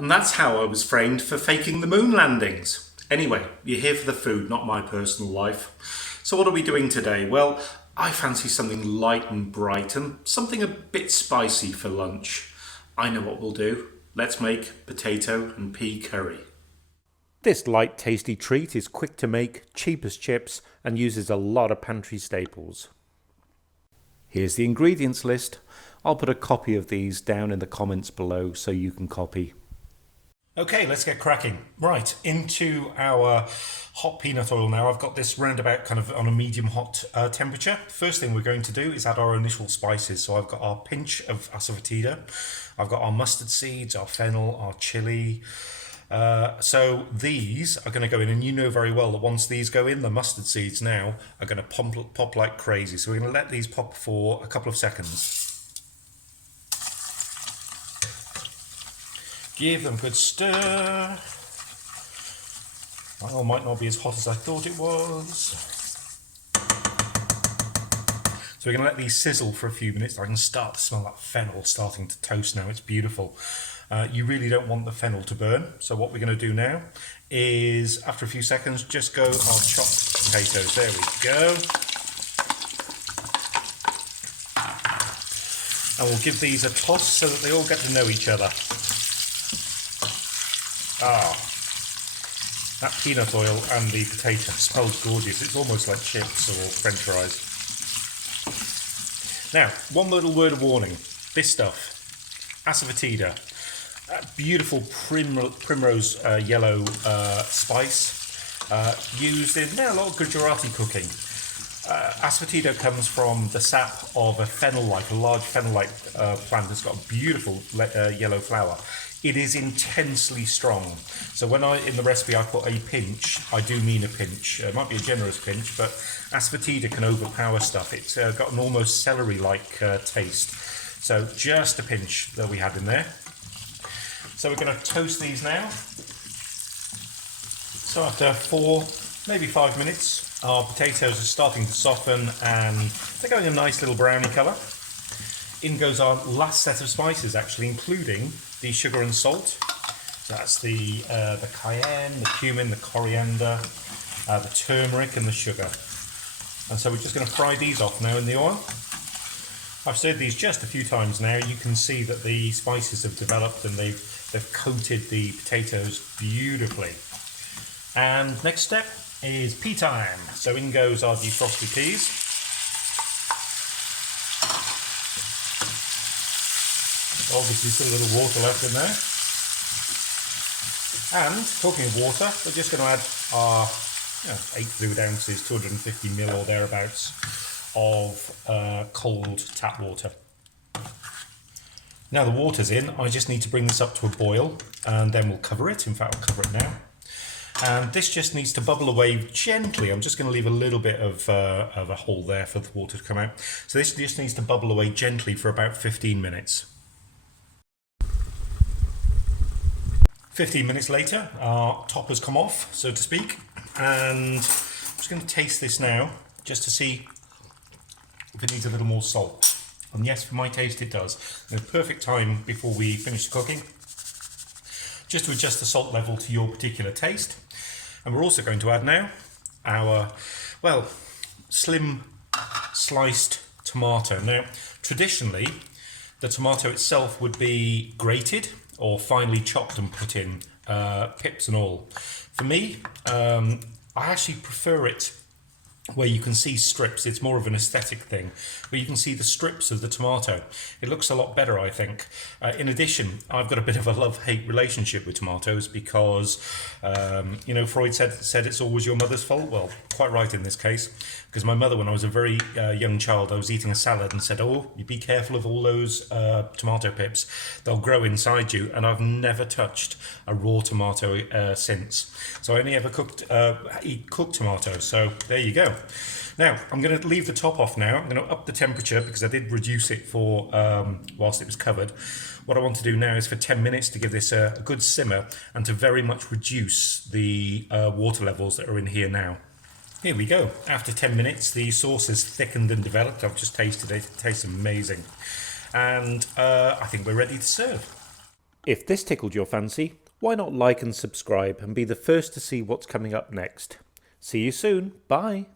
And that's how I was framed for faking the moon landings. Anyway, you're here for the food, not my personal life. So what are we doing today? Well, I fancy something light and bright and something a bit spicy for lunch. I know what we'll do. Let's make potato and pea curry. This light, tasty treat is quick to make, cheap as chips, and uses a lot of pantry staples. Here's the ingredients list. I'll put a copy of these down in the comments below so you can copy. Okay, let's get cracking. Right, into our hot peanut oil now. I've got this roundabout kind of on a medium hot temperature. First thing we're going to do is add our initial spices. So I've got our pinch of asafoetida. I've got our mustard seeds, our fennel, our chili. So these are going to go in, and you know very well that once these go in, the mustard seeds now are going to pop like crazy. So we're going to let these pop for a couple of seconds. Give them a good stir. Well, might not be as hot as I thought it was. So we're going to let these sizzle for a few minutes. I can start to smell that fennel starting to toast now. It's beautiful. You really don't want the fennel to burn. So what we're going to do now is, after a few seconds, just go our chopped potatoes. There we go. And we'll give these a toss so that they all get to know each other. Ah, that peanut oil and the potato smells gorgeous. It's almost like chips or french fries. Now, one little word of warning. This stuff, asafoetida, beautiful primrose yellow spice, used in a lot of Gujarati cooking. Asafoetida comes from the sap of a large fennel-like plant that's got a beautiful yellow flower. It is intensely strong. So when in the recipe I put a pinch, I do mean a pinch. It might be a generous pinch, but asafoetida can overpower stuff. It's got an almost celery-like taste. So just a pinch that we have in there. So we're going to toast these now. So after 4, maybe 5 minutes, our potatoes are starting to soften and they're going a nice little browny colour. In goes our last set of spices, actually, including the sugar and salt. So that's the cayenne, the cumin, the coriander, the turmeric and the sugar. And so we're just going to fry these off now in the oil. I've stirred these just a few times now. You can see that the spices have developed and they've coated the potatoes beautifully. And next step is pea time. So in goes our defrosted peas. Obviously still a little water left in there. And talking of water, we're just going to add our 8 fluid ounces, 250ml or thereabouts of cold tap water. Now the water's in, I just need to bring this up to a boil and then we'll cover it. In fact, I'll cover it now. And this just needs to bubble away gently. I'm just going to leave a little bit of a hole there for the water to come out. So this just needs to bubble away gently for about 15 minutes. 15 minutes later, our top has come off, so to speak, and I'm just going to taste this now, just to see if it needs a little more salt. And yes, for my taste it does. The perfect time before we finish the cooking, just to adjust the salt level to your particular taste. And we're also going to add now our, slim sliced tomato. Now, traditionally, the tomato itself would be grated or finely chopped and put in, pips and all. For me, I actually prefer it where you can see strips. It's more of an aesthetic thing, where you can see the strips of the tomato. It looks a lot better, I think. In addition, I've got a bit of a love-hate relationship with tomatoes because, Freud said it's always your mother's fault. Well, quite right in this case, because my mother, when I was a very young child, I was eating a salad and said, "Oh, you be careful of all those tomato pips. They'll grow inside you." And I've never touched a raw tomato since. So I only ever eat cooked tomatoes. So there you go. Now, I'm going to leave the top off now. I'm going to up the temperature because I did reduce it for whilst it was covered. What I want to do now is for 10 minutes to give this a good simmer and to very much reduce the water levels that are in here now. Here we go. After 10 minutes, the sauce is thickened and developed. I've just tasted it. It tastes amazing. And I think we're ready to serve. If this tickled your fancy, why not like and subscribe and be the first to see what's coming up next. See you soon. Bye.